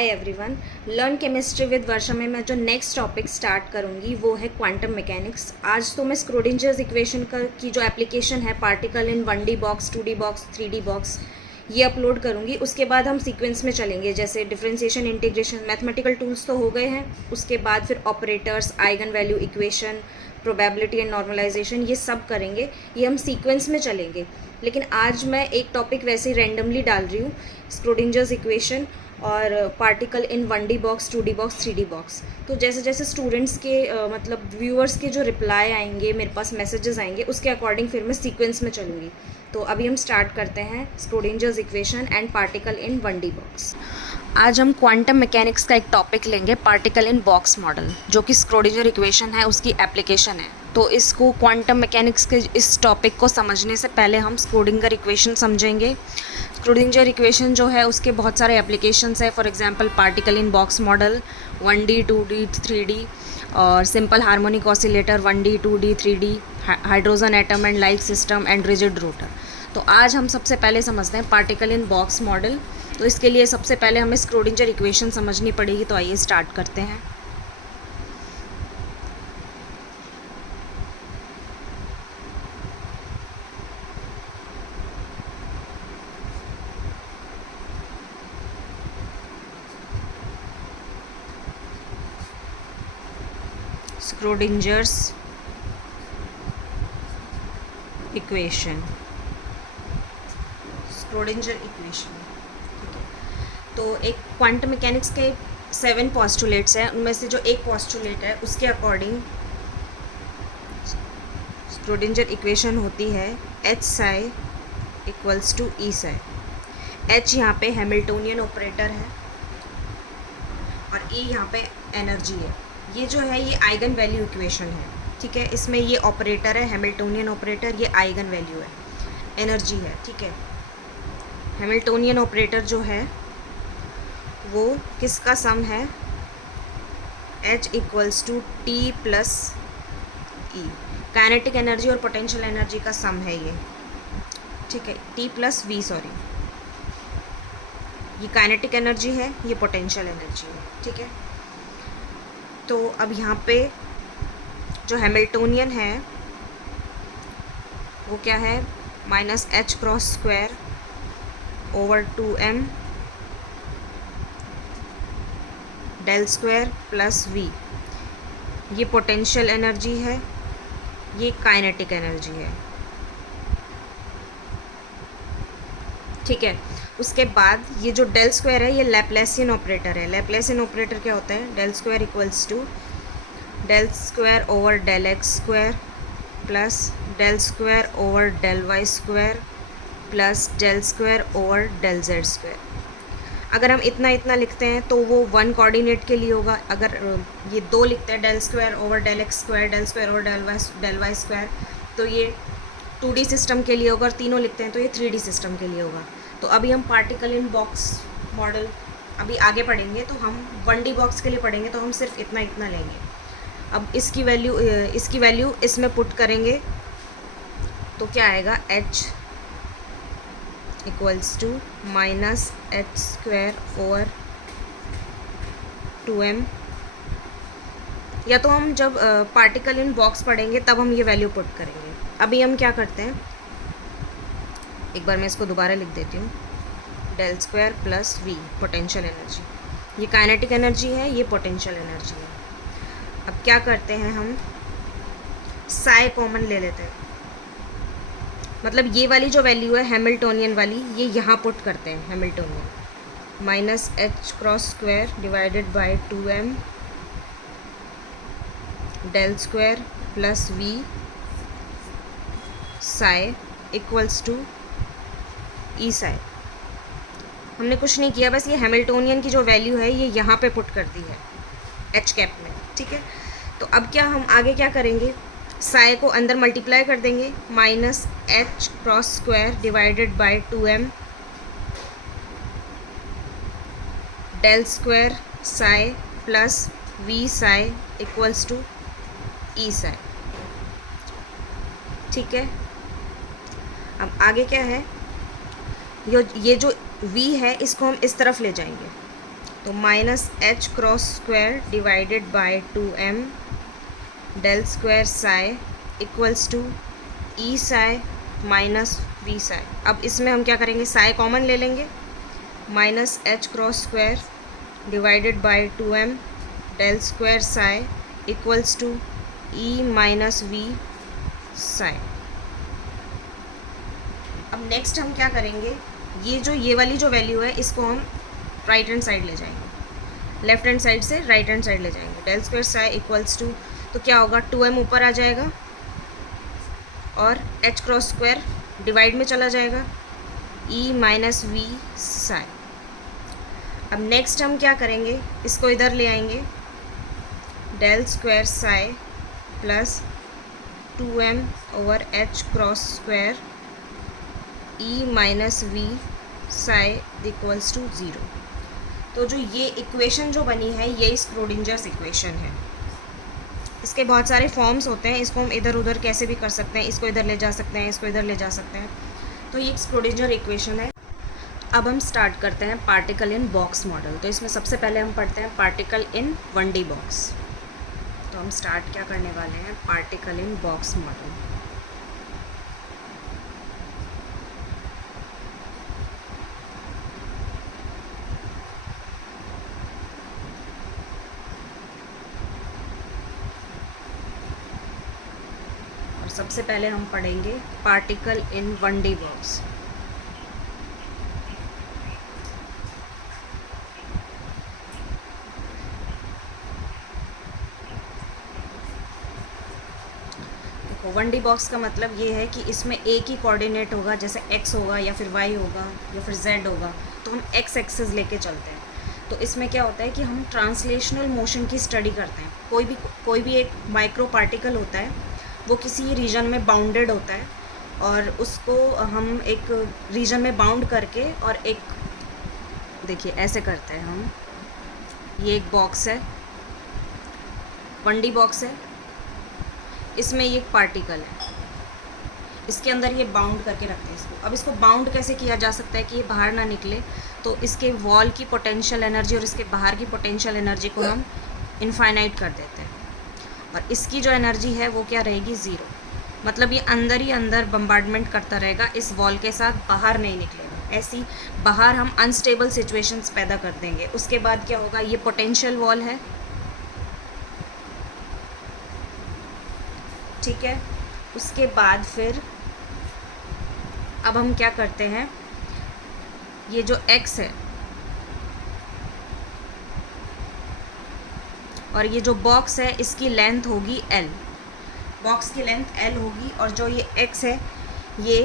Hi everyone. Learn chemistry with Varsha में मैं जो नेक्स्ट टॉपिक स्टार्ट करूँगी वो है क्वांटम मैकेनिक्स। आज तो मैं स्क्रोडिंजर्स इक्वेशन की जो एप्लीकेशन है particle in 1D box, 2D box, 3D box, ये अपलोड करूँगी। उसके बाद हम सीक्वेंस में चलेंगे, जैसे डिफरेंशिएशन, इंटीग्रेशन, मैथमेटिकल टूल्स तो हो गए हैं। उसके बाद फिर operators, eigen value equation, probability and normalization, ये सब करेंगे। ये हम सीक्वेंस में चलेंगे। लेकिन आज मैं एक टॉपिक वैसे ही रैंडमली डाल रही हूँ, स्क्रोडिंजर्स इक्वेशन और particle in 1D box, 2D box, 3D box. तो जैसे जैसे स्टूडेंट्स के मतलब व्यूअर्स के जो रिप्लाई आएंगे, मेरे पास मैसेजेस आएंगे, उसके अकॉर्डिंग फिर मैं सीक्वेंस में चलूँगी। तो अभी हम स्टार्ट करते हैं Schrodinger's equation and particle in 1D box. आज हम क्वांटम मैकेनिक्स का एक टॉपिक लेंगे, पार्टिकल इन बॉक्स मॉडल, जो कि स्क्रोडिंजर इक्वेशन है, उसकी एप्लीकेशन है। तो इसको क्वांटम मैकेनिक्स के इस टॉपिक को समझने से पहले हम स्क्रोडिंगर इक्वेशन समझेंगे। स्क्रोडिंजर इक्वेशन जो है उसके बहुत सारे एप्लीकेशंस है। For example particle in box model, 1D, 2D, 3D, और simple harmonic oscillator 1D, 2D, 3D, hydrogen atom and light system and rigid rotor. तो आज हम सबसे पहले समझते हैं पार्टिकल इन बॉक्स मॉडल। तो इसके लिए सबसे पहले हमें स्क्रोडिंजर इक्वेशन समझनी पड़ेगी। तो आइए स्टार्ट करते हैं। स्क्रोडिंजर्स इक्वेशन, स्क्रोडिंजर इक्वेशन, ठीक है। तो एक क्वांटम मैकेनिक्स के 7 पोस्टुलेट्स हैं। उनमें से जो एक पोस्टुलेट है उसके अकॉर्डिंग स्क्रोडिंजर इक्वेशन होती है H psi equals to E psi. H यहाँ पे हैमिल्टोनियन ऑपरेटर है और ई यहाँ पे एनर्जी है। ये जो है ये आइगन वैल्यू इक्वेशन है, ठीक है। इसमें ये ऑपरेटर है हैमिल्टोनियन ऑपरेटर, ये आइगन वैल्यू है, एनर्जी है, ठीक है। हैमिल्टोनियन ऑपरेटर जो है वो किसका सम है? H equals to T plus E. Kinetic energy और पोटेंशियल एनर्जी का सम है ये, ठीक है। टी प्लस वी, सॉरी, ये काइनेटिक एनर्जी है, ये पोटेंशियल एनर्जी है, ठीक है। तो अब यहाँ पे जो हैमिल्टोनियन है वो क्या है? Minus H cross square over 2m del square plus V. ये पोटेंशियल एनर्जी है, ये काइनेटिक एनर्जी है, ठीक है। उसके बाद ये जो डेल स्क्वायर है ये लैप्लेसियन ऑपरेटर है। लैप्लेसियन ऑपरेटर क्या होता है? Del square equals to del square over del x square plus del square over del y square plus del square over del z square. अगर हम इतना इतना लिखते हैं तो वो 1 कोऑर्डिनेट के लिए होगा। अगर ये 2 लिखते हैं, del square over del x square, del square over del y square, तो ये 2D सिस्टम के लिए होगा। और तीनों लिखते हैं तो ये 3D सिस्टम के लिए होगा। तो अभी हम पार्टिकल इन बॉक्स मॉडल अभी आगे पढ़ेंगे, तो हम 1D बॉक्स के लिए पढ़ेंगे तो हम सिर्फ इतना इतना लेंगे। अब इसकी वैल्यू इसमें पुट करेंगे तो क्या आएगा? H equals to minus h square over 2m। या तो हम जब पार्टिकल इन बॉक्स पढ़ेंगे तब हम ये वैल्यू पुट करेंगे। अभी हम क्या करते हैं, एक बार मैं इसको दोबारा लिख देती हूँ। Del square plus V, potential energy, ये काइनेटिक एनर्जी है, ये पोटेंशियल एनर्जी है। अब क्या करते हैं, हम साई कॉमन ले लेते हैं। मतलब ये वाली जो वैल्यू है हैमिल्टोनियन वाली, ये यहाँ पुट करते हैं। Hamiltonian minus H cross square divided by 2m del square plus V psi equals to E psi. हमने कुछ नहीं किया, बस ये हैमिल्टोनियन की जो वैल्यू है ये यहाँ पे पुट कर दी है एच कैप में, ठीक है। तो अब क्या हम आगे क्या करेंगे? साई को अंदर मल्टीप्लाई कर देंगे, minus H cross square divided by 2m del square psi plus V psi equals to E psi, ठीक है। अब आगे क्या है? ये जो v है इसको हम इस तरफ ले जाएंगे, तो minus H cross square divided by 2m del square psi equals to E psi minus V psi. अब इसमें हम क्या करेंगे, साई कॉमन ले लेंगे, minus H cross square divided by 2m del square psi equals to E minus V psi. अब next हम क्या करेंगे, ये वाली जो वैल्यू है इसको हम राइट हैंड साइड ले जाएंगे, लेफ्ट हैंड साइड से राइट हैंड साइड ले जाएंगे। Del square psi equals to, तो क्या होगा, 2m ऊपर आ जाएगा और h क्रॉस स्क्वायर डिवाइड में चला जाएगा, e माइनस वी साई। अब नेक्स्ट हम क्या करेंगे, इसको इधर ले आएंगे, del square psi plus 2m over h cross square e minus V psi equals to 0। तो जो ये इक्वेशन जो बनी है ये स्क्रोडिंजर्स इक्वेशन है। इसके बहुत सारे फॉर्म्स होते हैं, इसको हम इधर उधर कैसे भी कर सकते हैं, इसको इधर ले जा सकते हैं, इसको इधर ले जा सकते हैं। तो ये एक स्क्रोडिंजर इक्वेशन है। अब हम स्टार्ट करते हैं पार्टिकल इन बॉक्स मॉडल। तो इसमें सबसे पहले हम पढ़ते हैं पार्टिकल इन 1D बॉक्स। तो हम स्टार्ट क्या करने वाले हैं, पार्टिकल इन बॉक्स मॉडल। सबसे पहले हम पढ़ेंगे पार्टिकल इन 1D बॉक्स। देखो 1D बॉक्स का मतलब ये है कि इसमें एक ही कोऑर्डिनेट होगा, जैसे x होगा या फिर y होगा या फिर z होगा, तो हम x एक्सिस लेके चलते हैं। तो इसमें क्या होता है कि हम ट्रांसलेशनल मोशन की स्टडी करते हैं। कोई भी एक माइक्रो पार्टिकल होता है, वो किसी रीजन में बाउंडेड होता है और उसको हम एक रीजन में बाउंड करके और एक, देखिए ऐसे करते हैं हम, ये एक बॉक्स है, 1D बॉक्स है, इसमें ये एक पार्टिकल है, इसके अंदर ये बाउंड करके रखते हैं इसको। अब इसको बाउंड कैसे किया जा सकता है कि ये बाहर ना निकले, तो इसके वॉल की पोटेंशियल एनर्जी और इसके बाहर की पोटेंशियल एनर्जी को हम इनफाइनाइट कर देते हैं, और इसकी जो एनर्जी है वो क्या रहेगी, 0। मतलब ये अंदर ही अंदर बम्बार्डमेंट करता रहेगा, इस वॉल के साथ बाहर नहीं निकलेगा। ऐसी बाहर हम अनस्टेबल सिचुएशंस पैदा कर देंगे। उसके बाद क्या होगा, ये पोटेंशियल वॉल है, ठीक है। उसके बाद फिर अब हम क्या करते हैं, ये जो x है और ये जो बॉक्स है इसकी लेंथ होगी L, बॉक्स की लेंथ L होगी, और जो ये x है ये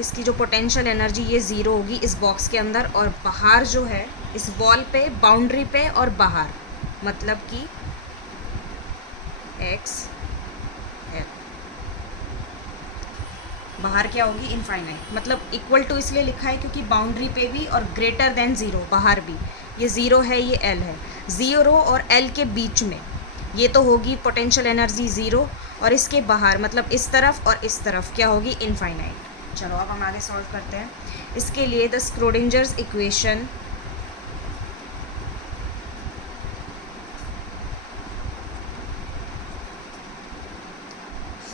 इसकी जो पोटेंशियल एनर्जी ये 0 होगी इस बॉक्स के अंदर, और बाहर जो है इस वॉल पे, बाउंड्री पे और बाहर, मतलब कि x L, बाहर क्या होगी, इनफाइनाइट। मतलब इक्वल टू इसलिए लिखा है क्योंकि बाउंड्री पे भी और ग्रेटर देन 0 बाहर भी, ये 0 है, ये L है। 0 और L के बीच में ये तो होगी पोटेंशियल एनर्जी 0, और इसके बाहर मतलब इस तरफ और इस तरफ क्या होगी, इनफाइनाइट। चलो अब हम आगे सॉल्व करते हैं। इसके लिए the Schrodinger's equation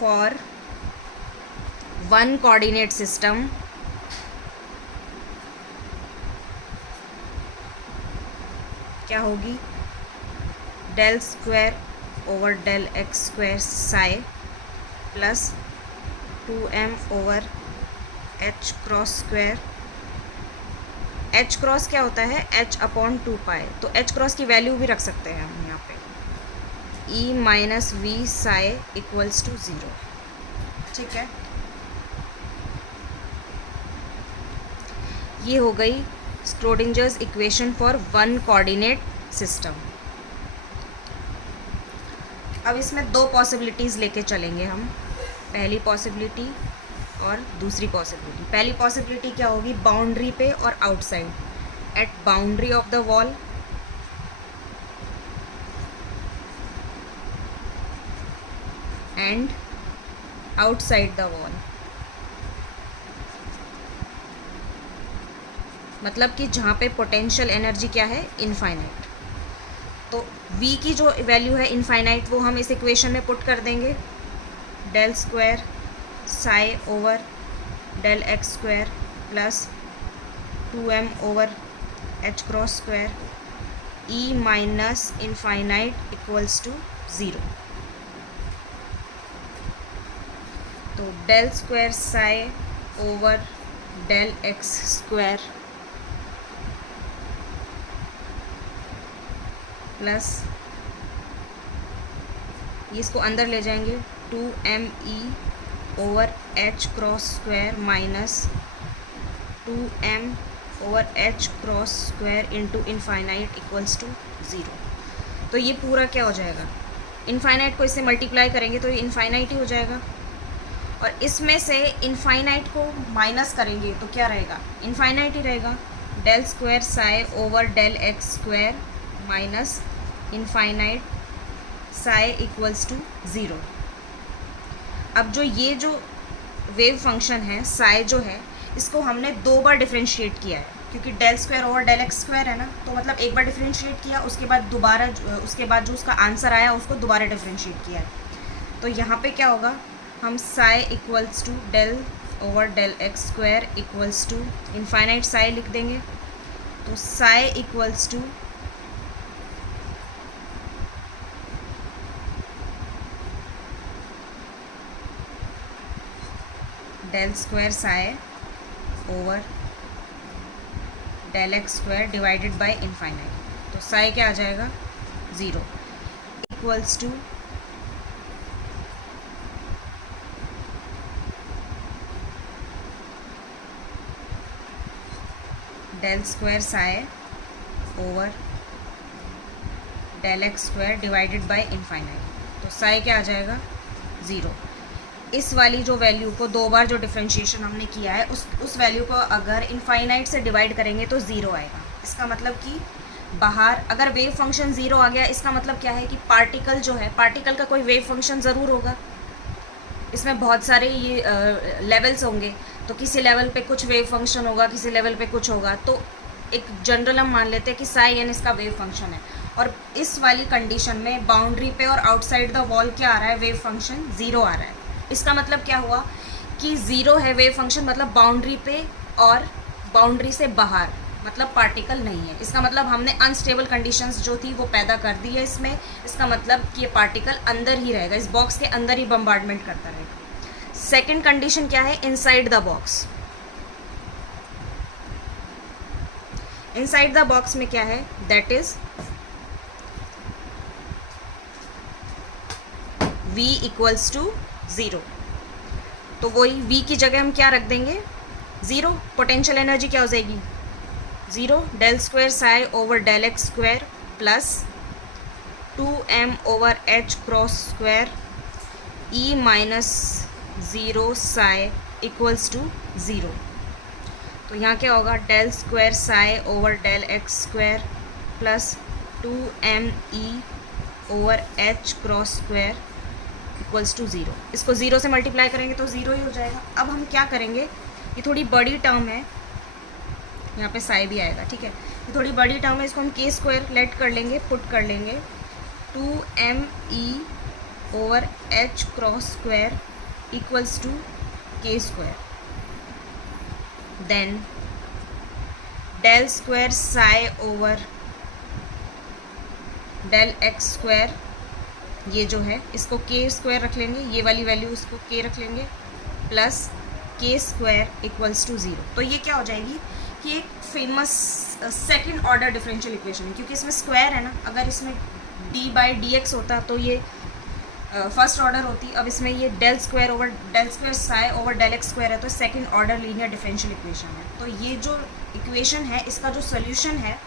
for one coordinate system क्या होगी, del square over del x square psi plus 2m over h cross square. h cross क्या होता है, h अपॉन 2 तो h क्रॉस की वैल्यू भी रख सकते हैं हम यहाँ पे, e minus V psi equals to 0, ठीक है। ये हो गई Schrodinger's equation for one coordinate system. अब इसमें दो पॉसिबिलिटीज़ लेके चलेंगे हम, पहली पॉसिबिलिटी और दूसरी पॉसिबिलिटी। पहली पॉसिबिलिटी क्या होगी, बाउंड्री पे और outside, at boundary of the wall and outside the wall. मतलब कि जहाँ पे पोटेंशियल एनर्जी क्या है, इनफाइनाइट। तो v की जो वैल्यू है इनफाइनाइट वो हम इस इक्वेशन में पुट कर देंगे, del square psi over del x square plus 2m over h cross square e minus infinite equals to 0। तो del square psi over del x square plus ये इसको अंदर ले जाएंगे 2me over h cross square minus 2m over h cross square into infinite equals to 0। तो ये पूरा क्या हो जाएगा, इनफाइनाइट को इससे मल्टीप्लाई करेंगे तो ये इनफाइनाइट ही हो जाएगा, और इसमें से इनफाइनाइट को माइनस करेंगे तो क्या रहेगा, इनफाइनाइट ही रहेगा। Del square psi over del x square minus infinite psi equals to 0। अब जो वेव फंक्शन है साई जो है, इसको हमने 2 बार डिफरेंशिएट किया है, क्योंकि del square over del x square है ना, तो मतलब एक बार डिफरेंशिएट किया, उसके बाद जो उसका आंसर आया उसको दोबारा डिफरेंशिएट किया है। तो यहाँ पे क्या होगा, हम psi equals to del over del x square equals to infinite psi लिख देंगे। तो psi equals to del square psi over del x square divided by infinite. तो साई क्या आ जाएगा, 0 equals to del square psi over del x square divided by infinite. तो psi क्या आ जाएगा, 0। इस वाली जो वैल्यू को 2 बार जो डिफरेंशिएशन हमने किया है उस वैल्यू को अगर इनफाइनाइट से डिवाइड करेंगे तो 0 आएगा। इसका मतलब कि बाहर अगर वेव फंक्शन 0 आ गया, इसका मतलब क्या है कि पार्टिकल जो है, पार्टिकल का कोई वेव फंक्शन ज़रूर होगा। इसमें बहुत सारे ये लेवल्स होंगे, तो किसी लेवल पे कुछ वेव फंक्शन होगा, किसी लेवल पे कुछ होगा। तो एक जनरल हम मान लेते हैं कि साई एन इसका वेव फंक्शन है, और इस वाली कंडीशन में बाउंड्री पे और आउटसाइड द वॉल क्या आ रहा है, वेव फंक्शन 0 आ रहा है। इसका मतलब क्या हुआ कि 0 है वेव फंक्शन, मतलब बाउंड्री पे और बाउंड्री से बाहर, मतलब पार्टिकल नहीं है। इसका मतलब हमने अनस्टेबल कंडीशंस जो थी वो पैदा कर दी है इसमें। इसका मतलब कि ये पार्टिकल अंदर ही रहेगा, इस बॉक्स के अंदर ही बम्बार्डमेंट करता रहेगा। सेकेंड कंडीशन क्या है, inside the box. Inside the box में क्या है, that is v equals to 0। तो वही v की जगह हम क्या रख देंगे, 0। पोटेंशियल एनर्जी क्या हो जाएगी, 0 del square psi over del x square plus 2m over h cross square e minus 0 psi equals to 0। तो यहाँ क्या होगा, del square psi over del x square plus 2me over h cross square equals to 0। इसको 0 से multiply करेंगे तो 0 ही हो जाएगा। अब हम क्या करेंगे, ये थोड़ी बड़ी टर्म है, यहाँ पे साई भी आएगा, ठीक है। ये थोड़ी बड़ी टर्म है, इसको हम के स्क्वायर लेट कर लेंगे, पुट कर लेंगे 2me over h cross square equals to K square. Then del square psi over del x square, ये जो है इसको के स्क्वायर रख लेंगे, ये वाली वैल्यू इसको के रख लेंगे, प्लस के स्क्वायर इक्वल्स टू 0। तो ये क्या हो जाएगी कि एक famous second order differential equation है, क्योंकि इसमें स्क्वायर है ना। अगर इसमें d बाई डी एक्स होता तो ये फर्स्ट ऑर्डर होती। अब इसमें ये del square psi over del x square है, तो second order linear differential equation है। तो ये जो इक्वेशन है, इसका जो सोल्यूशन है,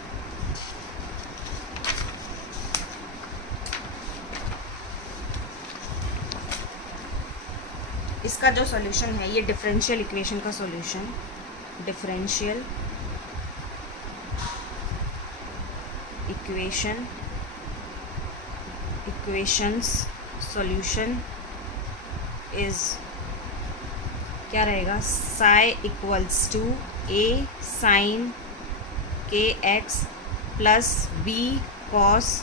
ये डिफरेंशियल इक्वेशन का solution, differential equations solution is क्या रहेगा, psi equals to a sine k x plus B cos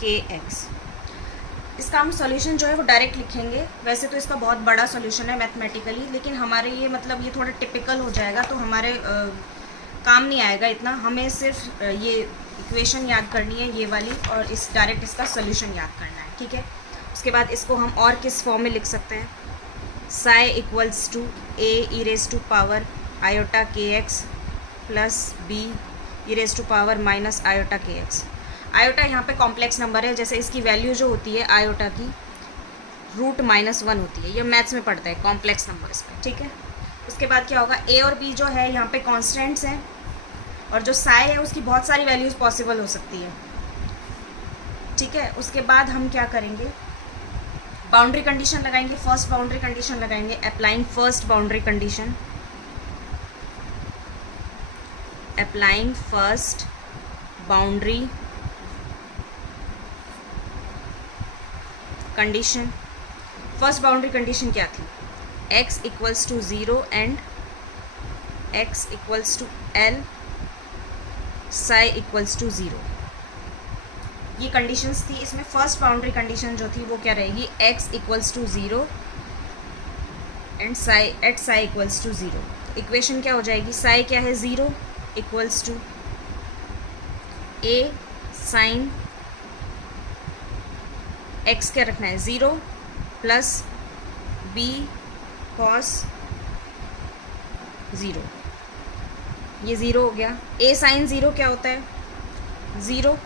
k x. इसका हम सॉल्यूशन जो है वो डायरेक्ट लिखेंगे। वैसे तो इसका बहुत बड़ा सॉल्यूशन है मैथमेटिकली, लेकिन हमारे ये मतलब ये थोड़ा टिपिकल हो जाएगा तो हमारे काम नहीं आएगा इतना। हमें सिर्फ ये इक्वेशन याद करनी है ये वाली, और इस डायरेक्ट इसका सॉल्यूशन याद करना है, ठीक है। उसके बाद इसको हम और किस फॉर्म में लिख सकते हैं, psi equals to A E raise to power iota K x plus B E raise to power minus iota K X. Iota यहाँ पे कॉम्प्लेक्स नंबर है, जैसे इसकी वैल्यू जो होती है आयोटा की √-1 होती है, ये मैथ्स में पढ़ता है कॉम्प्लेक्स नंबर्स पे, ठीक है। उसके बाद क्या होगा, ए और बी जो है यहाँ पे कॉन्स्टेंट्स हैं, और जो साई है उसकी बहुत सारी वैल्यूज़ पॉसिबल हो सकती है, ठीक है। उसके बाद हम क्या करेंगे, बाउंड्री कंडीशन लगाएंगे। फर्स्ट बाउंड्री कंडीशन लगाएंगे, applying first boundary condition, applying first boundary condition. First boundary condition क्या थी, x equals to 0 and x equals to l psi equals to 0। ये कंडीशंस थी। इसमें फर्स्ट बाउंड्री कंडीशन जो थी वो क्या रहेगी, x equals to 0 and psi at psi equals to 0। Equation क्या हो जाएगी, साई क्या है 0 equals to a sine x क्या रखना है 0 प्लस b कॉस 0। ये 0 हो गया। a साइन 0 क्या होता है 0,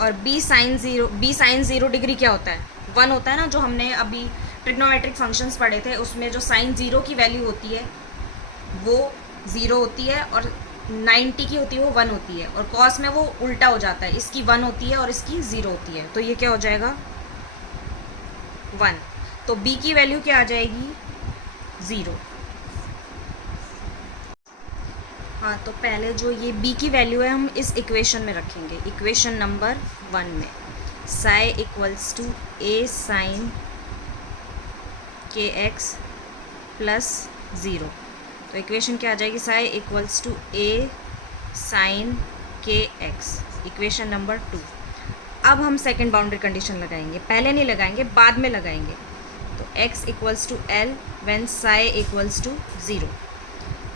और b साइन 0 डिग्री क्या होता है 1 होता है ना, जो हमने अभी ट्रिग्नोमेट्रिक फंक्शंस पढ़े थे उसमें जो साइन 0 की वैल्यू होती है वो 0 होती है, और 90 की होती है वो 1 होती है, और कॉस में वो उल्टा हो जाता है, इसकी 1 होती है और इसकी 0 होती है, तो ये क्या हो जाएगा 1। तो b की वैल्यू क्या आ जाएगी 0। हाँ, तो पहले जो ये b की वैल्यू है हम इस इक्वेशन में रखेंगे, इक्वेशन नंबर 1 में, psi equals to a sine k x plus 0। तो इक्वेशन क्या आ जाएगी, psi equals to a sine k x, equation number 2। अब हम सेकंड बाउंड्री कंडीशन लगाएंगे, पहले नहीं लगाएंगे, बाद में लगाएंगे। तो x equals to l when psi equals to 0,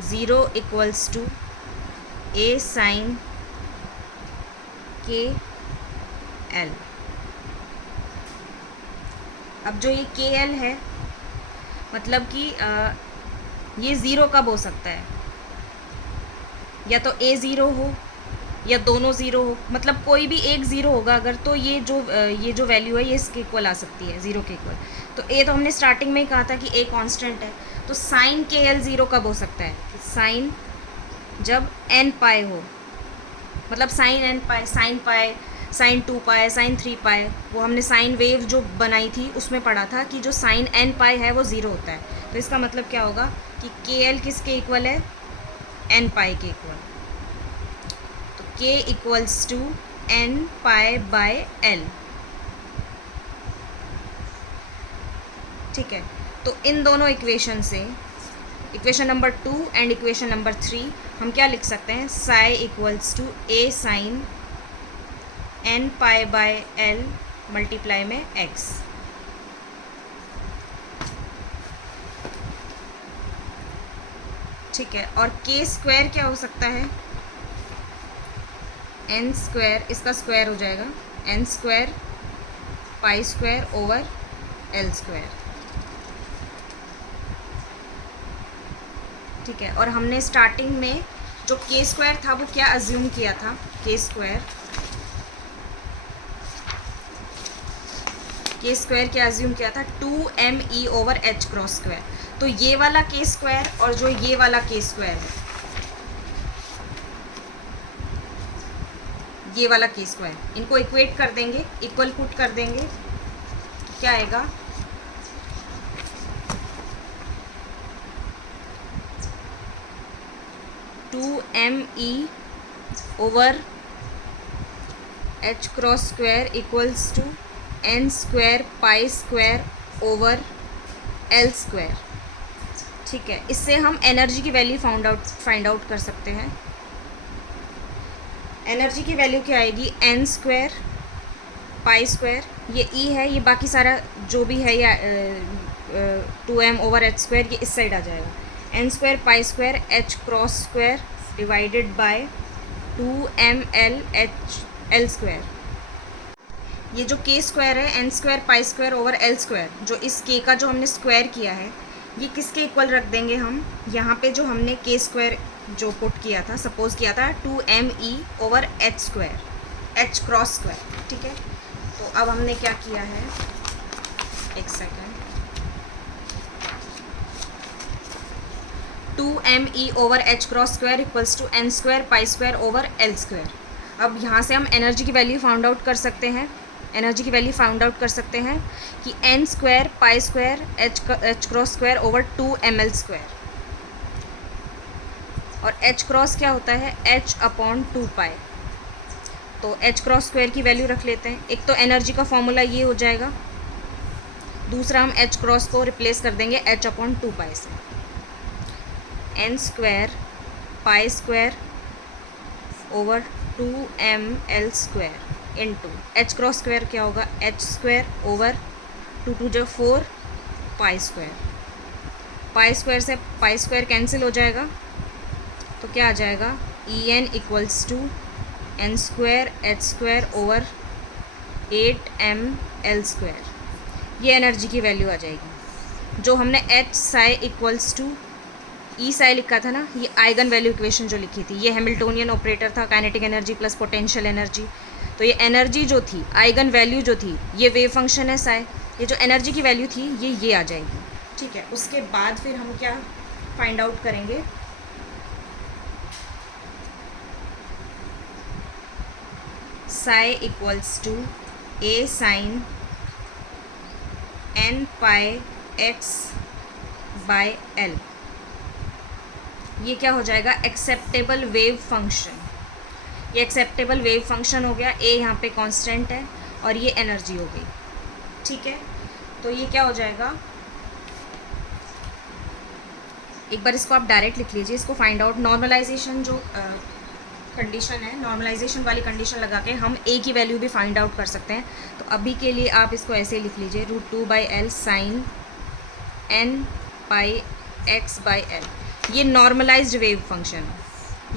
0 equals to a sine k l। अब जो ये के एल है, मतलब कि ये 0 कब हो सकता है, या तो a 0 हो या दोनों 0 हो, मतलब कोई भी एक 0 होगा अगर, तो ये जो वैल्यू है ये इसके इक्वल आ सकती है 0 के इक्वल। तो a तो हमने स्टार्टिंग में ही कहा था कि a कांस्टेंट है, तो साइन के एल 0 कब हो सकता है, साइन जब n पाई हो, मतलब साइन n पाई, साइन पाई, साइन 2 पाई, साइन 3 पाई, वो हमने साइन वेव जो बनाई थी उसमें पढ़ा था कि जो साइन n पाई है वो 0 होता है। तो इसका मतलब क्या होगा कि के एल किसके इक्वल है, n पाई के इक्वल। तो k equals to n pi by l, ठीक है। तो इन दोनों इक्वेशन से, equation number 2 and equation number 3, हम क्या लिख सकते हैं, psi equals to a sine n pi by l multiply में x। ठीक है, और k स्क्वायर क्या हो सकता है, n स्क्वायर, इसका स्क्वायर हो जाएगा n square pi square over l square, ठीक है। और हमने स्टार्टिंग में जो k स्क्वायर था वो क्या अज्यूम किया था, k स्क्वायर क्या अज्यूम किया था, 2me over h cross square. तो ये वाला k स्क्वायर और जो ये वाला k स्क्वायर है, ये वाला k स्क्वायर, इनको इक्वेट कर देंगे, इक्वल पुट कर देंगे, क्या आएगा, me over h cross square equals to n square pi square over l square, ठीक है। इससे हम एनर्जी की वैल्यू फाइंड आउट कर सकते हैं। एनर्जी की वैल्यू क्या आएगी, एन स्क्वायर पाई स्क्वायर, ये ई है, ये बाकी सारा जो भी है या 2m/h², ये इस साइड आ जाएगा, n square pi square h cross square divided by 2ml/h/l²। ये जो के स्क्वायर है, n square pi square over l square, जो इस के का जो हमने स्क्वायर किया है, ये किसके इक्वल रख देंगे हम, यहाँ पे जो हमने के स्क्वायर जो पुट किया था, सपोज किया था 2me/h², एच क्रॉस स्क्वायर, ठीक है। तो अब हमने क्या किया है, एक second, 2me/h cross square equals to n square pi square over l square. अब यहाँ से हम एनर्जी की वैल्यू फाउंड आउट कर सकते हैं, कि n square pi square h cross square over 2ml², और एच क्रॉस क्या होता है, h/2 तो एच क्रॉस स्क्वायर की वैल्यू रख लेते हैं। एक तो एनर्जी का फॉर्मूला ये हो जाएगा, दूसरा हम एच क्रॉस को रिप्लेस कर देंगे h/2 से, n square pi square over 2ml² into h cross square क्या होगा, h square over 2×2 = 4 pi square से पाई स्क्वायर कैंसिल हो जाएगा, तो क्या आ जाएगा, En equals to n square h square over 8ml²। ये एनर्जी की वैल्यू आ जाएगी। जो हमने H psi equals to E psi लिखा था ना, ये आइगन वैल्यू इक्वेशन जो लिखी थी, ये हैमिल्टोनियन ऑपरेटर था, kinetic energy plus potential energy. तो ये एनर्जी जो थी, आइगन वैल्यू जो थी, ये वेव फंक्शन है साई, ये जो एनर्जी की वैल्यू थी ये आ जाएगी, ठीक है। उसके बाद फिर हम क्या फाइंड आउट करेंगे, psi equals to A sine n pi x/l, ये क्या हो जाएगा, एक्सेप्टेबल वेव फंक्शन। ये एक्सेप्टेबल वेव फंक्शन हो गया, ए यहाँ पे कांस्टेंट है और ये एनर्जी हो गई, ठीक है। तो ये क्या हो जाएगा, एक बार इसको आप डायरेक्ट लिख लीजिए, इसको फाइंड आउट, नॉर्मलाइजेशन जो कंडीशन है, नॉर्मलाइजेशन वाली कंडीशन लगा के हम ए की वैल्यू भी फाइंड आउट कर सकते हैं। तो अभी के लिए आप इसको ऐसे लिख लीजिए, √2/l sign n pi x/l। ये नॉर्मलाइज्ड वेव फंक्शन है,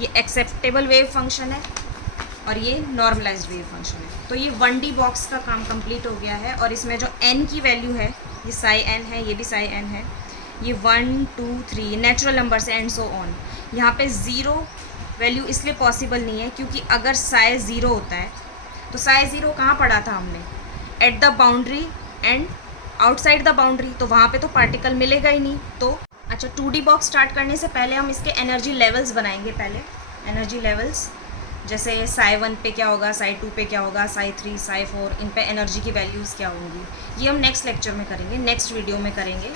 ये एक्सेप्टेबल वेव फंक्शन है और ये नॉर्मलाइज्ड वेव फंक्शन है। तो ये 1D बॉक्स का काम कंप्लीट हो गया है, और इसमें जो n की वैल्यू है, ये साई n है, ये भी साई n है, ये 1 2 3 नेचुरल नंबर से एंड सो ऑन। यहाँ पे ज़ीरो वैल्यू इसलिए पॉसिबल नहीं है क्योंकि अगर साई ज़ीरो होता है तो साई ज़ीरो कहाँ पढ़ा था हमने, at the boundary and outside the boundary, तो वहाँ पे तो पार्टिकल मिलेगा ही नहीं। तो अच्छा, 2D बॉक्स स्टार्ट करने से पहले हम इसके एनर्जी लेवल्स बनाएंगे। पहले एनर्जी लेवल्स, जैसे साई 1 पे क्या होगा, साई 2 पे क्या होगा, साई 3 साई 4, इन पे एनर्जी की वैल्यूज़ क्या होंगी, ये हम नेक्स्ट लेक्चर में करेंगे, नेक्स्ट वीडियो में करेंगे।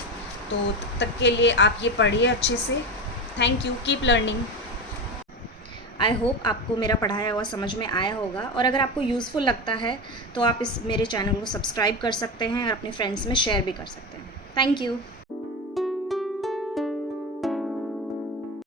तो तब तक के लिए आप ये पढ़िए अच्छे से। Thank you, keep learning. I hope आपको मेरा पढ़ाया हुआ समझ में आया होगा, और अगर आपको यूज़फुल लगता है तो आप इस मेरे चैनल को सब्सक्राइब कर सकते हैं और अपने फ्रेंड्स में शेयर भी कर सकते हैं। Thank you.